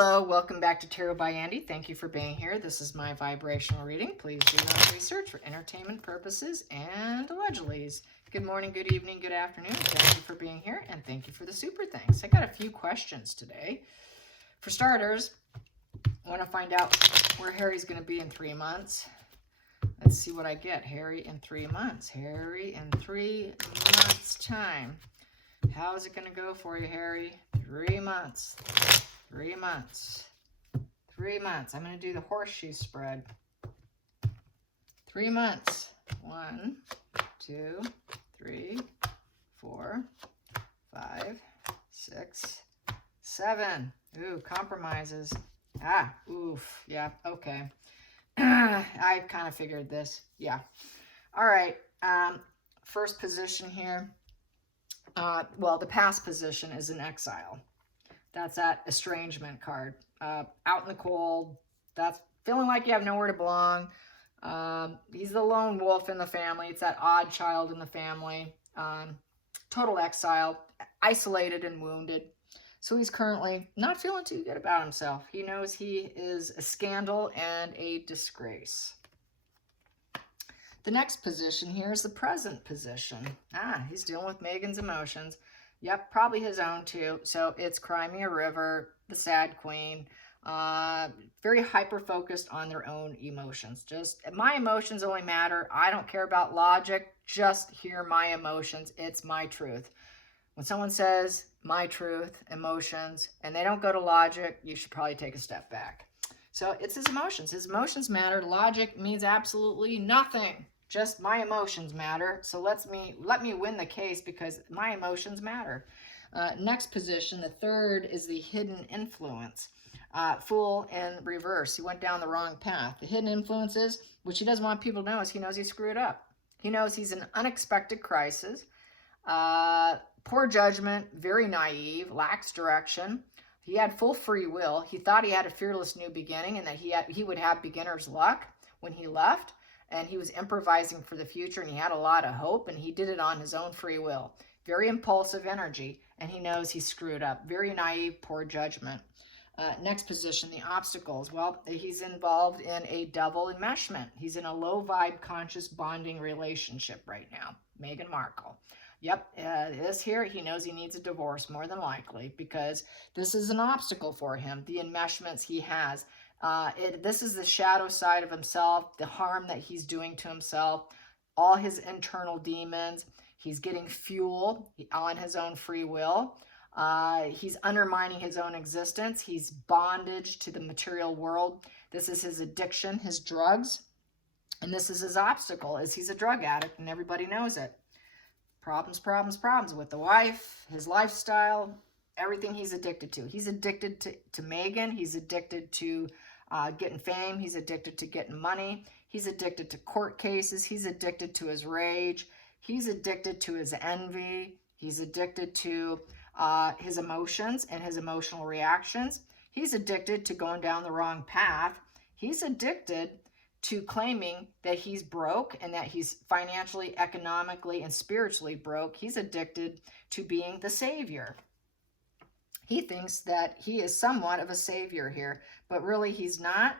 Hello, welcome back to Tarot by Andy. Thank you for being here. This is my vibrational reading. Please do no research for entertainment purposes and allegedly. Good morning, good evening, good afternoon. Thank you for being here, and thank you for the super thanks. I got a few questions today. For starters, I want to find out where Harry's going to be in 3 months. Let's see what I get. Harry in 3 months. Harry in 3 months' time. How is it going to go for you, Harry? 3 months. 3 months. 3 months. I'm going to do the horseshoe spread. 3 months. 1, 2, 3, 4, 5, 6, 7. Ooh, compromises. Ah, oof. Yeah, okay. I kind of figured this. Yeah. All right. First position here. Well, the past position is in exile. That's that estrangement card. Out in the cold. That's feeling like you have nowhere to belong. He's the lone wolf in the family. It's that odd child in the family. Total exile. Isolated and wounded. So he's currently not feeling too good about himself. He knows he is a scandal and a disgrace. The next position here is the present position. He's dealing with Meghan's emotions. Yep, probably his own too. So it's Crimea River, the sad queen. Very hyper-focused on their own emotions. Just, my emotions only matter. I don't care about logic. Just hear my emotions. It's my truth. When someone says my truth, emotions, and they don't go to logic, you should probably take a step back. So it's his emotions. His emotions matter. Logic means absolutely nothing. Just my emotions matter. So let me win the case because my emotions matter. Next position, the third, is the hidden influence. Fool in reverse. He went down the wrong path. The hidden influence is, which he doesn't want people to know, is he knows he screwed up. He knows he's in an unexpected crisis. Poor judgment, very naive, lacks direction. He had full free will. He thought he had a fearless new beginning and that he would have beginner's luck when he left. And he was improvising for the future, and he had a lot of hope, and he did it on his own free will. Very impulsive energy, and he knows he screwed up. Very naive, poor judgment. Next position, the obstacles. Well, he's involved in a double enmeshment. He's in a low-vibe, conscious bonding relationship right now. Meghan Markle. Yep, this here, he knows he needs a divorce more than likely because this is an obstacle for him, the enmeshments he has. This is the shadow side of himself, the harm that he's doing to himself, all his internal demons. He's getting fuel on his own free will. He's undermining his own existence. He's bondage to the material world. This is his addiction, his drugs. And this is his obstacle, is he's a drug addict and everybody knows it. Problems, problems, problems with the wife, his lifestyle, everything he's addicted to. He's addicted to Meghan. He's addicted to getting fame. He's addicted to getting money. He's addicted to court cases. He's addicted to his rage. He's addicted to his envy. He's addicted to his emotions and his emotional reactions. He's addicted to going down the wrong path. He's addicted to claiming that he's broke and that he's financially, economically, and spiritually broke. He's addicted to being the savior. He thinks that he is somewhat of a savior here, but really he's not.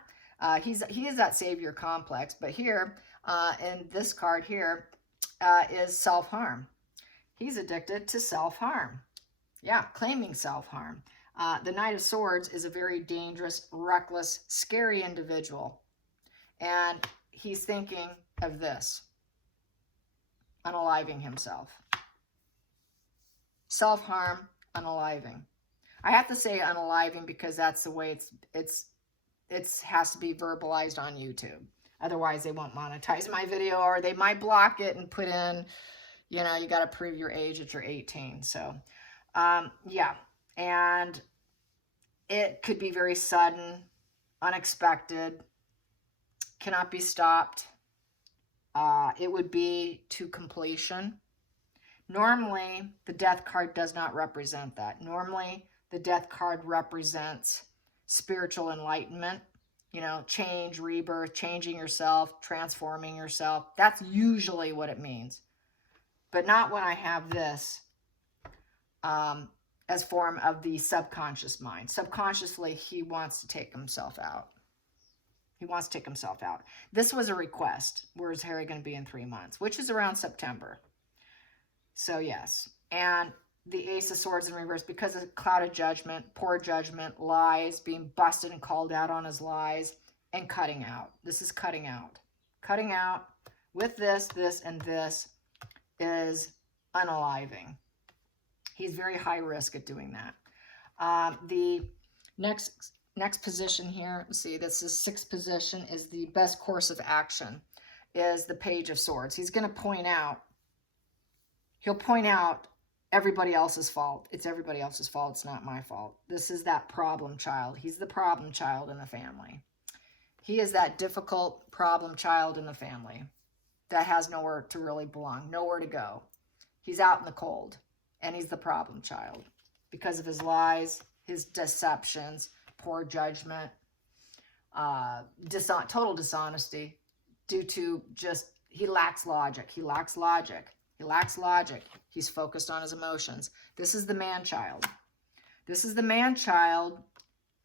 He is that savior complex, but here, in this card here, is self-harm. He's addicted to self-harm. Yeah, claiming self-harm. The Knight of Swords is a very dangerous, reckless, scary individual. And he's thinking of this, unaliving himself. Self-harm, unaliving. I have to say unaliving because that's the way it has to be verbalized on YouTube. Otherwise, they won't monetize my video, or they might block it and put in, you know, you got to prove your age that you're 18. So, yeah. And it could be very sudden, unexpected, cannot be stopped. It would be to completion. Normally, the death card does not represent that. Normally, the death card represents spiritual enlightenment, you know, change, rebirth, changing yourself, transforming yourself. That's usually what it means. But not when I have this. as form of the subconscious mind. Subconsciously, he wants to take himself out. He wants to take himself out. This was a request. Where's Harry going to be in 3 months? Which is around September. So yes. And the Ace of Swords in reverse, because of clouded judgment, poor judgment, lies, being busted and called out on his lies, and cutting out. This is cutting out. Cutting out with this, and this is unaliving. He's very high risk at doing that. The next position here, let's see, this is 6th position, is the best course of action, is the Page of Swords. He's going to point out, he'll point out everybody else's fault. It's everybody else's fault. It's not my fault. This is that problem child. He's the problem child in the family. He is that difficult problem child in the family that has nowhere to really belong, nowhere to go. He's out in the cold, and he's the problem child because of his lies, his deceptions, poor judgment, total dishonesty due to just, he lacks logic. He lacks logic. He lacks logic. He's focused on his emotions. This is the man child. This is the man child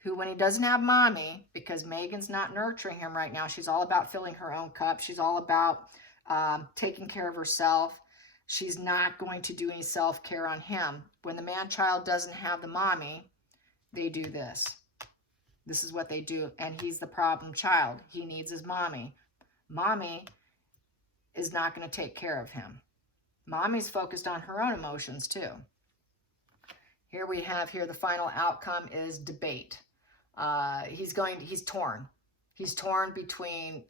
who, when he doesn't have mommy, because Meghan's not nurturing him right now, she's all about filling her own cup. She's all about taking care of herself. She's not going to do any self-care on him. When the man child doesn't have the mommy, they do this. This is what they do. And he's the problem child. He needs his mommy. Mommy is not going to take care of him. Mommy's focused on her own emotions too. Here we have the final outcome is debate. He's torn. He's torn between,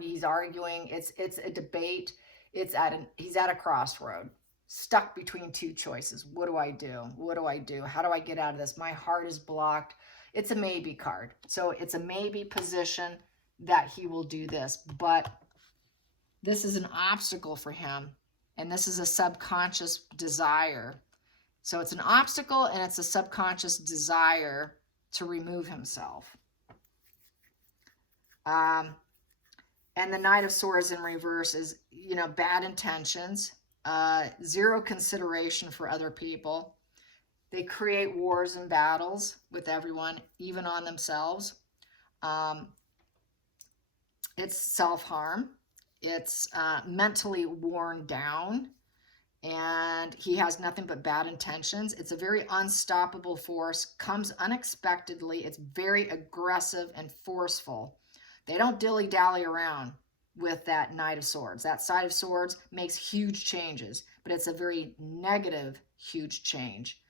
he's arguing. It's a debate. He's at a crossroad, stuck between 2 choices. What do I do? What do I do? How do I get out of this? My heart is blocked. It's a maybe card. So it's a maybe position that he will do this, but this is an obstacle for him. And this is a subconscious desire. So it's an obstacle and it's a subconscious desire to remove himself. And the Knight of Swords in reverse is, bad intentions, 0 consideration for other people. They create wars and battles with everyone, even on themselves. It's self-harm. It's mentally worn down, and he has nothing but bad intentions. It's a very unstoppable force, comes unexpectedly. It's very aggressive and forceful. They don't dilly-dally around with that Knight of Swords. That Side of Swords makes huge changes, but it's a very negative, huge change.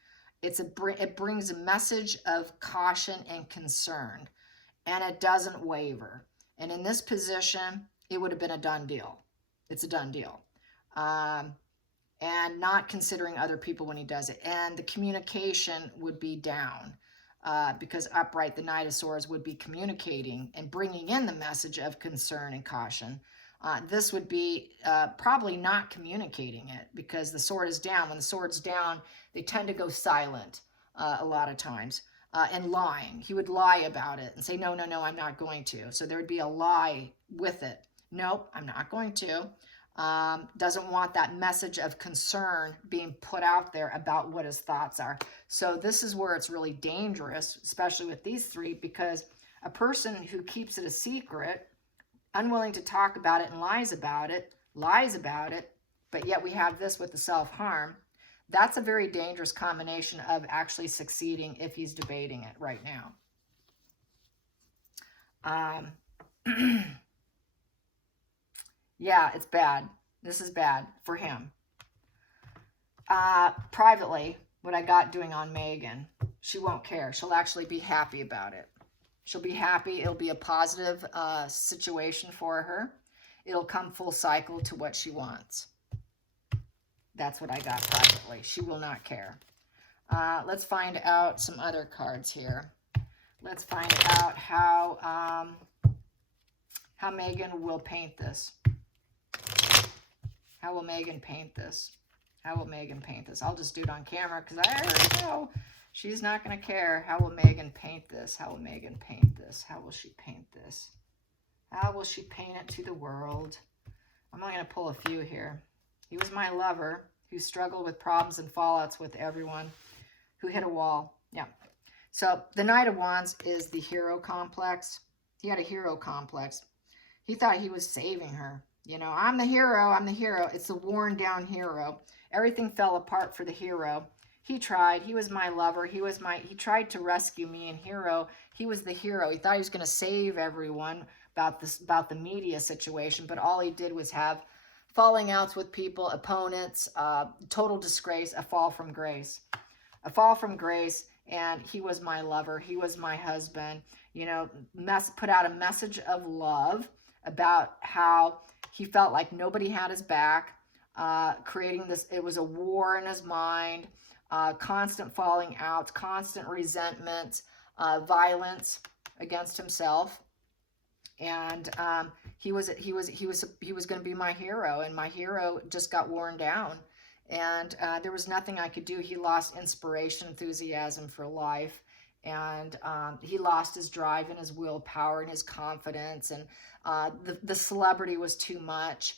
It brings a message of caution and concern, and it doesn't waver. And in this position, it would have been a done deal. It's a done deal. And not considering other people when he does it. And the communication would be down because upright, the Knight of Swords would be communicating and bringing in the message of concern and caution. This would be probably not communicating it because the sword is down. When the sword's down, they tend to go silent a lot of times. And lying. He would lie about it and say, no, I'm not going to. So there would be a lie with it. Nope, I'm not going to. Doesn't want that message of concern being put out there about what his thoughts are. So this is where it's really dangerous, especially with these 3, because a person who keeps it a secret, unwilling to talk about it and lies about it, but yet we have this with the self-harm. That's a very dangerous combination of actually succeeding if he's debating it right now. Yeah, it's bad. This is bad for him. Privately, what I got doing on Meghan, she won't care. She'll actually be happy about it. She'll be happy. It'll be a positive situation for her. It'll come full cycle to what she wants. That's what I got privately. She will not care. Let's find out some other cards here. Let's find out how Meghan will paint this. How will Meghan paint this? How will Meghan paint this? I'll just do it on camera because I already know she's not going to care. How will Meghan paint this? How will Meghan paint this? How will she paint this? How will she paint it to the world? I'm only going to pull a few here. He was my lover who struggled with problems and fallouts with everyone. who hit a wall. Yeah. So the Knight of Wands is the hero complex. He had a hero complex. He thought he was saving her. You know, I'm the hero. I'm the hero. It's the worn down hero. Everything fell apart for the hero. He tried. He was my lover. He tried to rescue me. And he was the hero. He thought he was going to save everyone about the media situation. But all he did was have falling outs with people, opponents, total disgrace, a fall from grace. A fall from grace. And he was my lover. He was my husband. You know, put out a message of love about how he felt like nobody had his back, creating this. It was a war in his mind, constant falling out, constant resentment, violence against himself. And he was going to be my hero, and my hero just got worn down. And there was nothing I could do. He lost inspiration, enthusiasm for life. And he lost his drive and his willpower and his confidence. And the celebrity was too much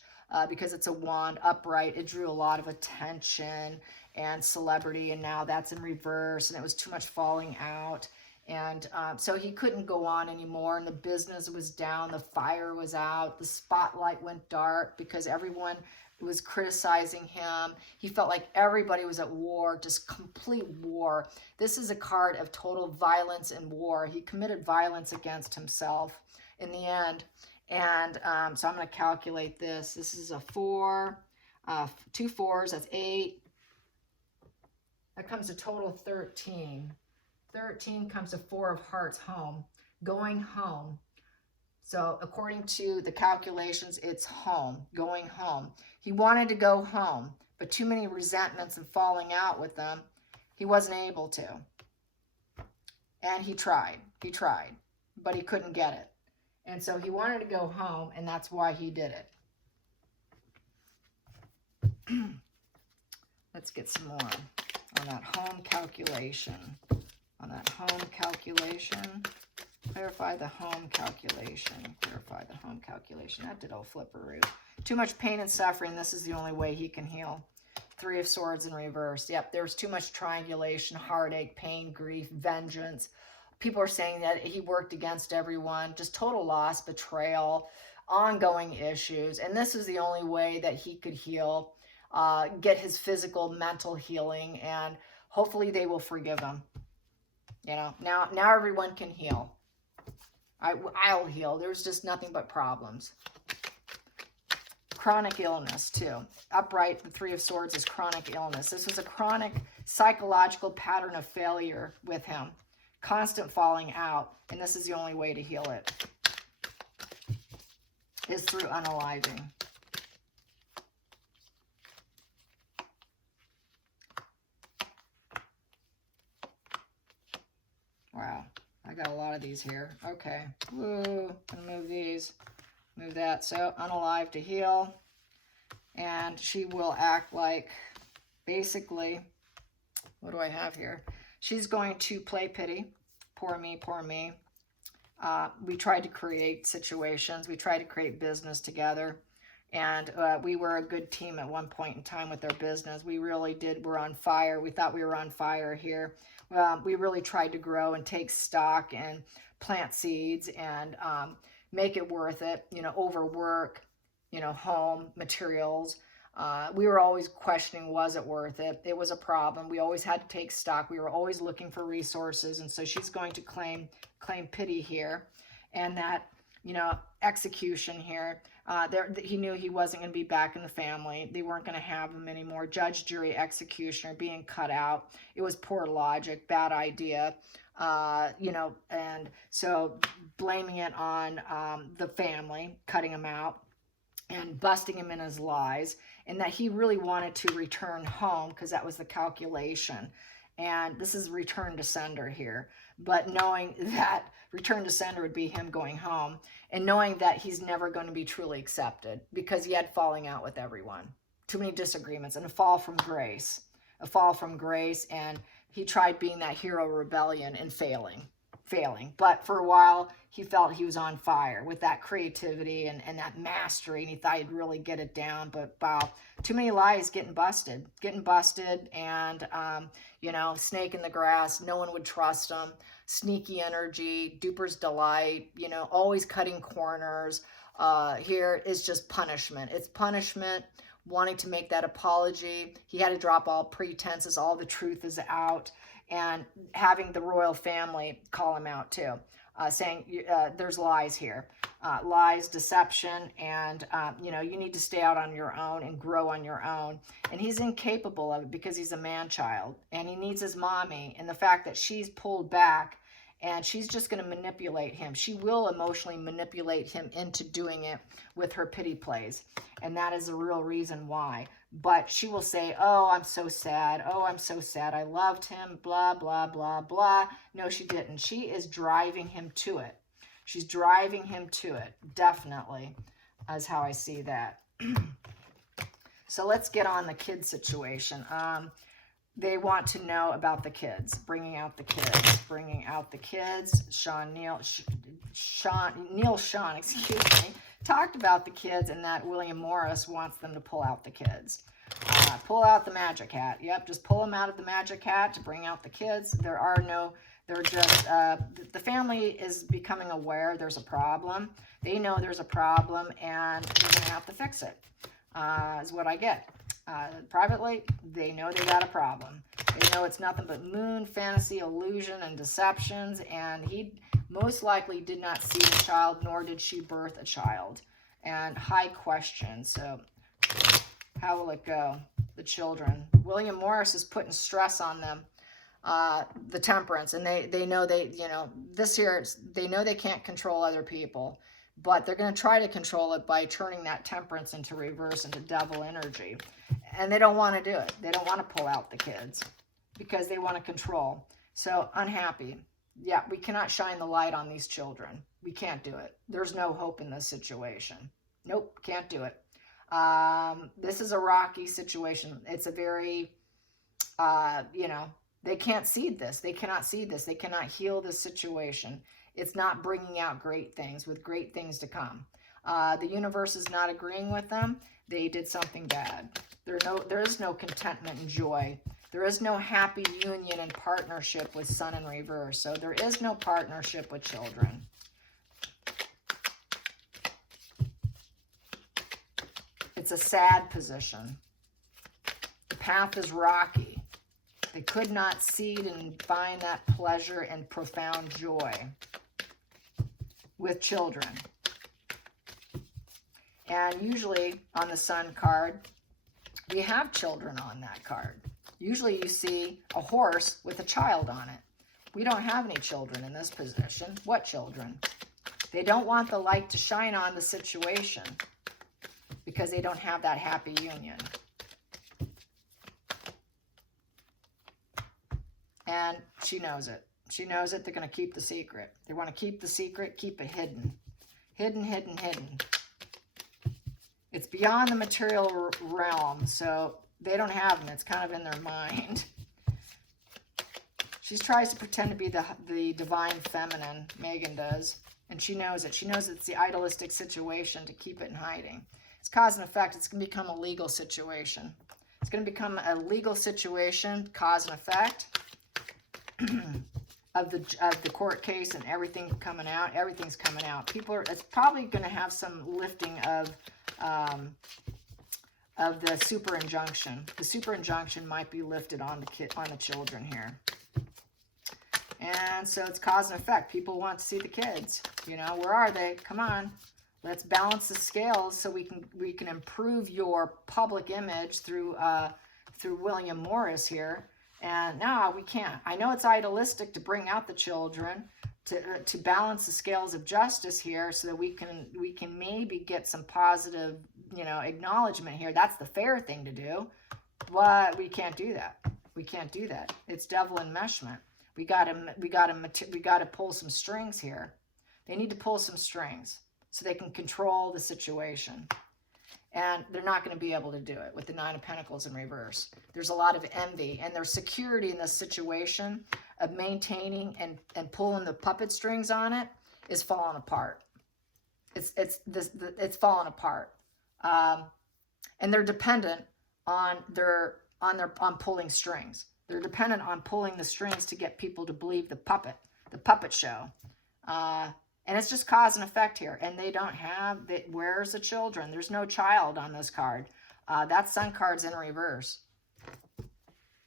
because it's a wand upright. It drew a lot of attention and celebrity. And now that's in reverse. And it was too much falling out. And so he couldn't go on anymore. And the business was down. The fire was out. The spotlight went dark because everyone was criticizing him. He felt like everybody was at war, just complete war. This is a card of total violence and war. He committed violence against himself in the end. And so I'm going to calculate this. This is a 4, 2 4s, that's 8. That comes to total 13. 13 comes to 4 of hearts, home, going home. So according to the calculations, it's home, going home. He wanted to go home, but too many resentments and falling out with them, he wasn't able to. And he tried, but he couldn't get it. And so he wanted to go home, and that's why he did it. Let's get some more on that home calculation. Clarify the home calculation. That did all flipperoo. Too much pain and suffering. This is the only way he can heal. 3 of Swords in reverse. Yep, there was too much triangulation, heartache, pain, grief, vengeance. People are saying that he worked against everyone. Just total loss, betrayal, ongoing issues. And this is the only way that he could heal, get his physical, mental healing, and hopefully they will forgive him. You know, now everyone can heal. I'll heal. There's just nothing but problems. Chronic illness, too. Upright, the 3 of Swords is chronic illness. This was a chronic psychological pattern of failure with him. Constant falling out. And this is the only way to heal it. Is through unaliving. Wow. I got a lot of these here. Okay. Woo. I'm gonna move these. Move that. So, unalive to heal. And she will act like, basically, what do I have here? She's going to play pity. Poor me, poor me. We tried to create situations. We tried to create business together. And we were a good team at one point in time with our business. We really did. We're on fire. We thought we were on fire here. We really tried to grow and take stock and plant seeds and make it worth it, you know, overwork, you know, home, materials. We were always questioning, was it worth it? It was a problem. We always had to take stock. We were always looking for resources. And so she's going to claim pity here. And that, you know, execution here. He knew he wasn't going to be back in the family. They weren't going to have him anymore. Judge, jury, executioner, being cut out. It was poor logic, bad idea. You know, and so blaming it on the family, cutting him out and busting him in his lies, and that he really wanted to return home because that was the calculation. And this is return to sender here. But knowing that return to sender would be him going home, and knowing that he's never going to be truly accepted because he had falling out with everyone. Too many disagreements and a fall from grace. And he tried being that hero rebellion and failing. failing. But for a while, he felt he was on fire with that creativity and that mastery, and he thought he'd really get it down. But wow, too many lies getting busted, and, you know, snake in the grass. No one would trust him. Sneaky energy, duper's delight, you know, always cutting corners. Here is just punishment. It's punishment, wanting to make that apology. He had to drop all pretenses, all the truth is out, and having the royal family call him out too, saying there's lies here, lies, deception, and you know, you need to stay out on your own and grow on your own. And he's incapable of it because he's a man-child, and he needs his mommy. And the fact that she's pulled back and she's just going to manipulate him. She will emotionally manipulate him into doing it with her pity plays. And that is the real reason why. But she will say, oh, I'm so sad. Oh, I'm so sad. I loved him, blah, blah, blah, blah. No, she didn't. She is driving him to it. She's driving him to it, definitely, is how I see that. So let's get on the kid situation. They want to know about the kids, bringing out the kids. Neil Sean, excuse me, talked about the kids, and that William Morris wants them to pull out the kids. Pull out the magic hat. Yep, just pull them out of the magic hat to bring out the kids. They're just, the family is becoming aware there's a problem. They know there's a problem, and they're going to have to fix it, is what I get. Privately, they know they got a problem. They know it's nothing but moon, fantasy, illusion, and deceptions, and he most likely did not see the child, nor did she birth a child. And high question. So how will it go? The children. William Morris is putting stress on them. The temperance, and they know you know, this year, they know they can't control other people, but they're going to try to control it by turning that temperance into reverse, into devil energy. And they don't want to do it. They don't want to pull out the kids because they want to control. So unhappy. Yeah, we cannot shine the light on these children. We can't do it. There's no hope in this situation. Nope, can't do it. This is a rocky situation. It's a very, you know, they can't see this. They cannot see this. They cannot heal this situation. It's not bringing out great things with great things to come. The universe is not agreeing with them. They did something bad. There is no contentment and joy. There is no happy union and partnership with Sun in reverse. So there is no partnership with children. It's a sad position. The path is rocky. They could not seed and find that pleasure and profound joy with children. And usually on the Sun card, we have children on that card. Usually you see a horse with a child on it. We don't have any children in this position. What children? They don't want the light to shine on the situation because they don't have that happy union. And she knows it. She knows it. They're going to keep the secret. They want to keep the secret, keep it hidden. Hidden, hidden, hidden. It's beyond the material realm, so they don't have them. It's kind of in their mind. She tries to pretend to be the divine feminine, Meghan does, and she knows it. She knows it's the idealistic situation to keep it in hiding. It's cause and effect. It's going to become a legal situation. It's going to become a legal situation, cause and effect, of the court case and everything coming out. Everything's coming out. It's probably going to have some lifting of the super injunction. The super injunction might be lifted on the children here. And so it's cause and effect. People want to see the kids. You know, where are they? Come on. Let's balance the scales so we can improve your public image through William Morris here. And no, we can't. I know it's idealistic to bring out the children, to balance the scales of justice here, so that we can maybe get some positive, you know, acknowledgement here. That's the fair thing to do, but we can't do that. We can't do that. It's devil enmeshment. We gotta pull some strings here. They need to pull some strings so they can control the situation. And they're not going to be able to do it with the Nine of Pentacles in reverse. There's a lot of envy, and there's security in this situation of maintaining and pulling the puppet strings on it is falling apart. It's falling apart. And they're dependent on pulling strings. They're dependent on pulling the strings to get people to believe the puppet show. And it's just cause and effect here. And they don't have, where's the children? There's no child on this card. That Sun card's in reverse.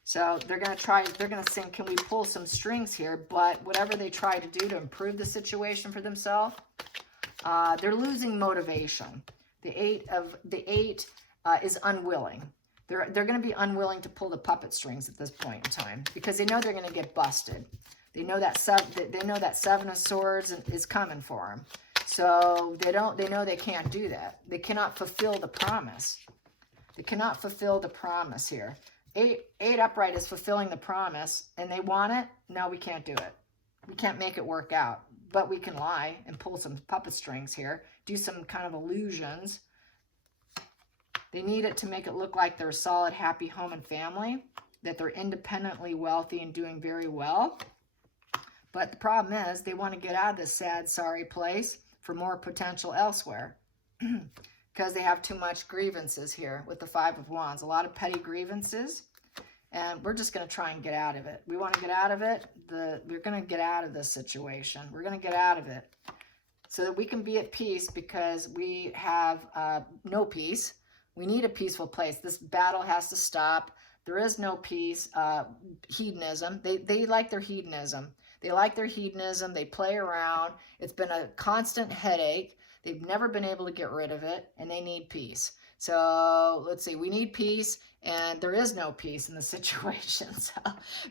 So they're going to sing, can we pull some strings here? But whatever they try to do to improve the situation for themselves, they're losing motivation. The eight is unwilling. They're going to be unwilling to pull the puppet strings at this point in time because they know they're going to get busted. They know that Seven of Swords is coming for them. So they know they can't do that. They cannot fulfill the promise. They cannot fulfill the promise here. Eight upright is fulfilling the promise, and they want it. No, we can't do it. We can't make it work out. But we can lie and pull some puppet strings here, do some kind of illusions. They need it to make it look like they're a solid, happy home and family, that they're independently wealthy and doing very well. But the problem is they want to get out of this sad, sorry place for more potential elsewhere because they have too much grievances here with the Five of Wands. A lot of petty grievances, and we're just going to try and get out of it. We want to get out of it. We're going to get out of this situation. We're going to get out of it so that we can be at peace because we have no peace. We need a peaceful place. This battle has to stop. There is no peace. Hedonism. They like their hedonism. They like their hedonism. They play around. It's been a constant headache. They've never been able to get rid of it, and they need peace. So let's see. We need peace, and there is no peace in the situation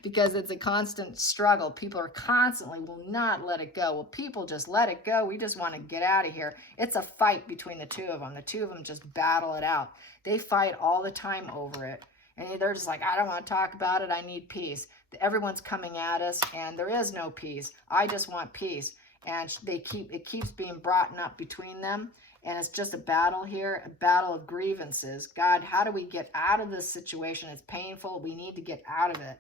because it's a constant struggle. People are constantly will not let it go. Well, people just let it go. We just want to get out of here. It's a fight between the two of them. The two of them just battle it out. They fight all the time over it. And they're just like, I don't want to talk about it. I need peace. Everyone's coming at us, and there is no peace. I just want peace. And it keeps being brought up between them. And it's just a battle here, a battle of grievances. God, how do we get out of this situation? It's painful. We need to get out of it.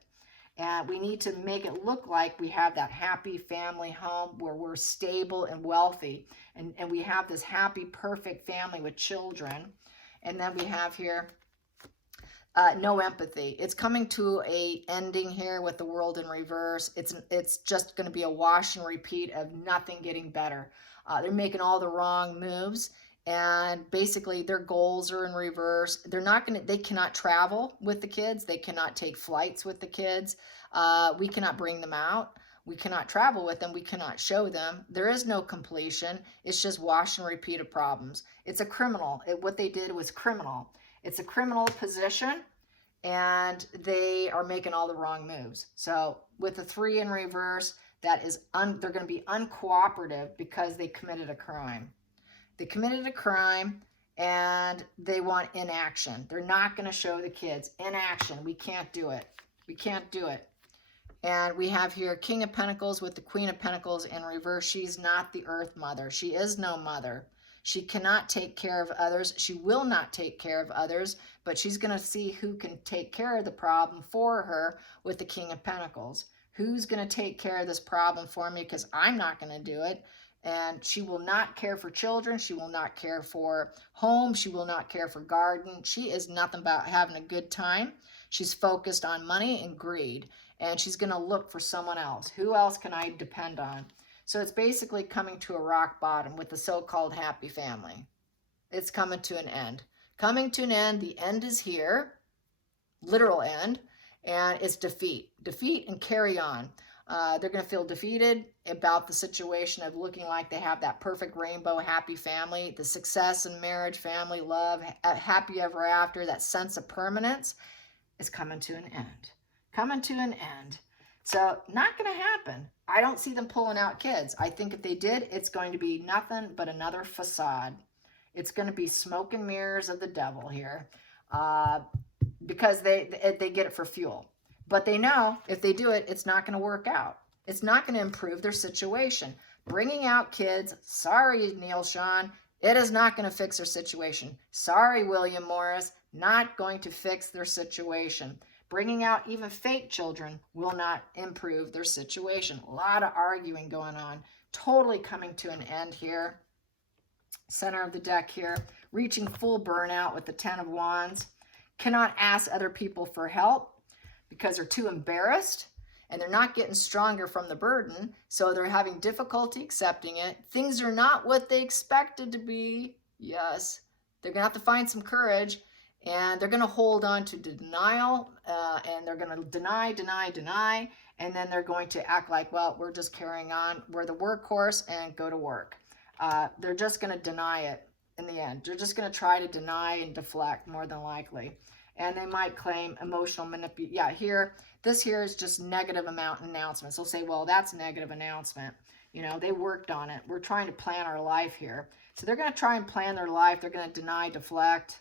And we need to make it look like we have that happy family home where we're stable and wealthy. And we have this happy, perfect family with children. And then we have here, no empathy. It's coming to a ending here with the World in reverse. It's just going to be a wash and repeat of nothing getting better. They're making all the wrong moves, and basically their goals are in reverse. They cannot travel with the kids. They cannot take flights with the kids. We cannot bring them out. We cannot travel with them. We cannot show them. There is no completion. It's just wash and repeat of problems. It's a criminal. What they did was criminal. It's a criminal position, and they are making all the wrong moves. So with the 3 in reverse, that is they're going to be uncooperative because they committed a crime. They committed a crime, and they want inaction. They're not going to show the kids inaction. We can't do it. We can't do it. And we have here King of Pentacles with the Queen of Pentacles in reverse. She's not the Earth Mother. She is no mother. She cannot take care of others. She will not take care of others, but she's going to see who can take care of the problem for her with the King of Pentacles. Who's going to take care of this problem for me because I'm not going to do it. And she will not care for children. She will not care for home. She will not care for garden. She is nothing about having a good time. She's focused on money and greed, and she's going to look for someone else. Who else can I depend on? So it's basically coming to a rock bottom with the so-called happy family. It's coming to an end. Coming to an end. The end is here. Literal end. And it's defeat. Defeat and carry on. They're going to feel defeated about the situation of looking like they have that perfect rainbow happy family. The success in marriage, family, love, happy ever after, that sense of permanence is coming to an end. Coming to an end. So not going to happen. I don't see them pulling out kids. I think if they did, it's going to be nothing but another facade. It's going to be smoke and mirrors of the devil here because they get it for fuel. But they know if they do it, it's not going to work out. It's not going to improve their situation. Bringing out kids, sorry, Neil Sean, it is not going to fix their situation. Sorry, William Morris, not going to fix their situation. Bringing out even fake children will not improve their situation. A lot of arguing going on. Totally coming to an end here. Center of the deck here. Reaching full burnout with the 10 of Wands. Cannot ask other people for help because they're too embarrassed. And they're not getting stronger from the burden. So they're having difficulty accepting it. Things are not what they expected to be. Yes. They're going to have to find some courage. And they're going to hold on to denial, and they're going to deny, and then they're going to act like, well, we're just carrying on. We're the workhorse and go to work. They're just going to deny it in the end. They're just going to try to deny and deflect more than likely. And they might claim emotional manipulation. Yeah, here, this here is just negative announcements. They'll say, well, that's a negative announcement. You know, they worked on it. We're trying to plan our life here. So they're going to try and plan their life. They're going to deny, deflect.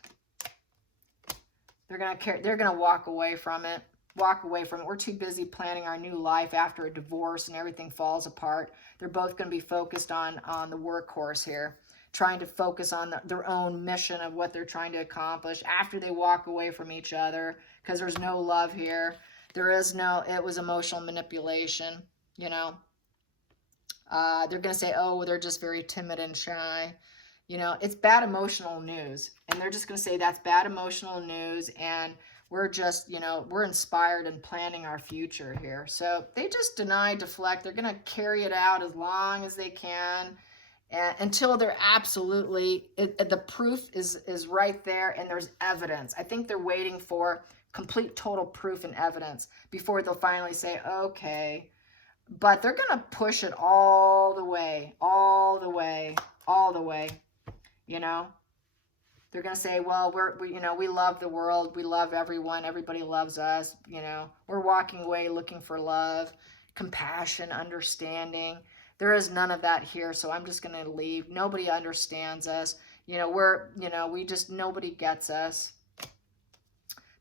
They're going to walk away from it. We're too busy planning our new life after a divorce and everything falls apart. They're both going to be focused on the workhorse here, trying to focus on their own mission of what they're trying to accomplish after they walk away from each other, because there's no love here. It was emotional manipulation, you know. They're going to say, oh, they're just very timid and shy. You know, it's bad emotional news. And they're just going to say that's bad emotional news. And we're just, you know, we're inspired and planning our future here. So they just deny, deflect. They're going to carry it out as long as they can until they're absolutely, the proof is right there and there's evidence. I think they're waiting for complete, total proof and evidence before they'll finally say, okay. But they're going to push it all the way. You know, they're going to say, well, we love the world. We love everyone. Everybody loves us. You know, we're walking away looking for love, compassion, understanding. There is none of that here. So I'm just going to leave. Nobody understands us. You know, nobody gets us.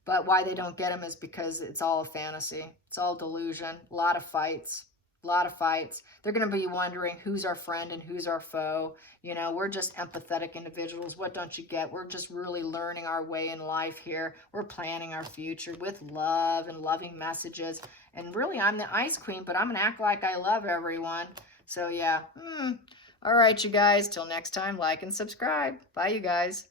But why they don't get them is because it's all a fantasy. It's all delusion. A lot of fights. They're going to be wondering who's our friend and who's our foe. You know, we're just empathetic individuals. What don't you get? We're just really learning our way in life here. We're planning our future with love and loving messages. And really, I'm the ice queen, but I'm going to act like I love everyone. So, yeah. All right, you guys. Till next time, like and subscribe. Bye, you guys.